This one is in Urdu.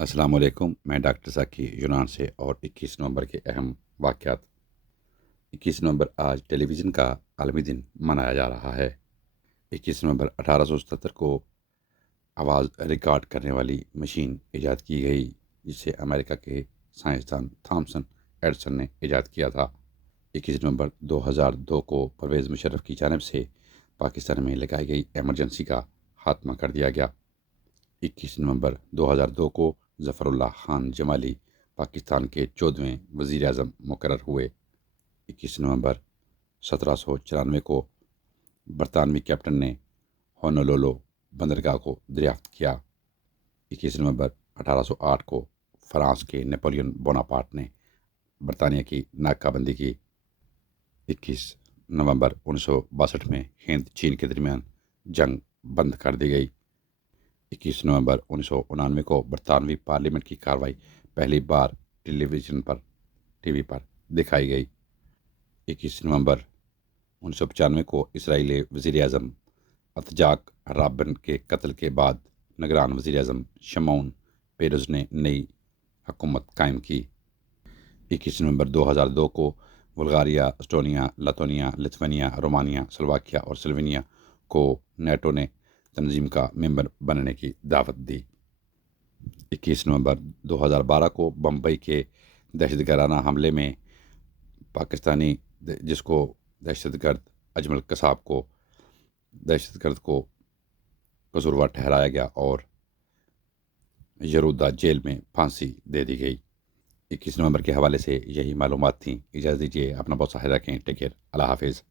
السلام علیکم، میں ڈاکٹر ذکی یونان سے اور 21 نومبر کے اہم واقعات۔ 21 نومبر آج ٹیلی ویژن کا عالمی دن منایا جا رہا ہے۔ 21 نومبر 1877 کو آواز ریکارڈ کرنے والی مشین ایجاد کی گئی، جسے امریکہ کے سائنسدان تھامسن ایڈسن نے ایجاد کیا تھا۔ 21 نومبر 2002 کو پرویز مشرف کی جانب سے پاکستان میں لگائی گئی ایمرجنسی کا خاتمہ کر دیا گیا۔ 21 نومبر 2002 کو ظفر اللہ خان جمالی پاکستان کے 14ویں وزیر اعظم مقرر ہوئے۔ 21 نومبر 1794 کو برطانوی کیپٹن نے ہونولولو بندرگاہ کو دریافت کیا۔ 21 نومبر 1808 کو فرانس کے نیپولین بوناپارٹ نے برطانیہ کی ناکہ بندی کی۔ 21 نومبر 1962 میں ہند چین کے درمیان جنگ بند کر دی گئی۔ 21 نومبر 1999 کو برطانوی پارلیمنٹ کی کارروائی پہلی بار ٹی وی پر دکھائی گئی۔ 21 نومبر 1995 کو اسرائیلی وزیر اعظم اتجاک رابن کے قتل کے بعد نگران وزیر اعظم شمعون پیرز نے نئی حکومت قائم کی۔ 21 نومبر 2002 کو بلغاریہ، اسٹونیا، لتونیا، لتھوینیا، رومانیہ، سلوواکیہ اور سلوینیا کو نیٹو نے تنظیم کا ممبر بننے کی دعوت دی۔ 21 نومبر 2012 کو بمبئی کے دہشت گردانہ حملے میں پاکستانی جس کو دہشت گرد اجمل قصاب کو دہشت گرد کو قصوروار ٹھہرایا گیا اور یرودہ جیل میں پھانسی دے دی گئی۔ 21 نومبر کے حوالے سے یہی معلومات تھیں۔ اجازت دیجیے، اپنا بہت سا خیال رکھیں۔ ٹیک کیئر، اللہ حافظ۔